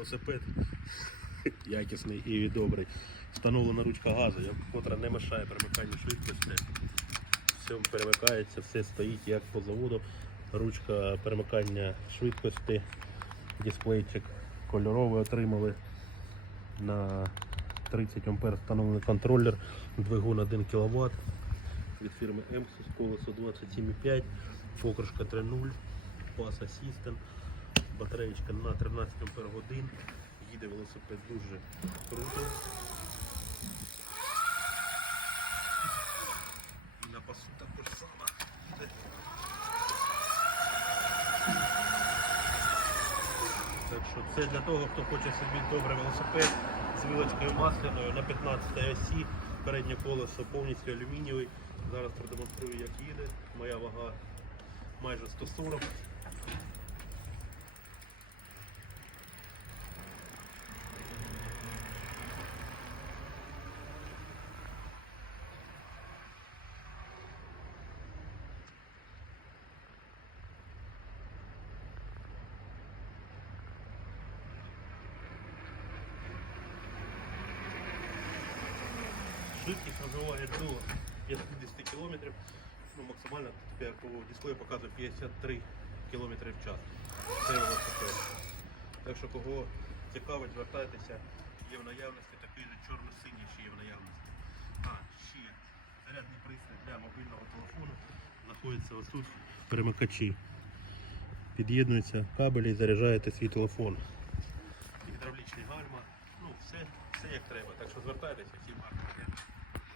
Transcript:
велосипед якісний і добрий. Встановлена ручка газу, котра не мешає перемиканню швидкості. Все перемикається, все стоїть як по заводу. Ручка перемикання швидкості, дисплейчик кольоровий отримали. На 30 А встановлений контролер, двигун 1 кВт від фірми Emsus, колесо 27,5, покришка 3.0, пас Assistant, батареєчка на 13 Ах, їде велосипед дуже круто. І на пасу також само їде. Так що це для того, хто хоче собі добрий велосипед з вилочкою масляною на 15 осі. Переднє колесо повністю алюмінієвий. Зараз продемонструю, як їде. Моя вага майже 140. Швидкість розвиває до 50 км. Ну, максимально тепер по дисплею показує 53 км в час. Так що кого цікавить, звертайтеся. Є в наявності такий же чорно-синій ще є в наявності. А, ще зарядний пристрій для мобільного телефону знаходиться ось тут перемикачі. Під'єднується кабель і заряджаєте свій телефон. Гідравлічний гальма, ну все, все як треба. Так що звертайтеся, всім гарного дня.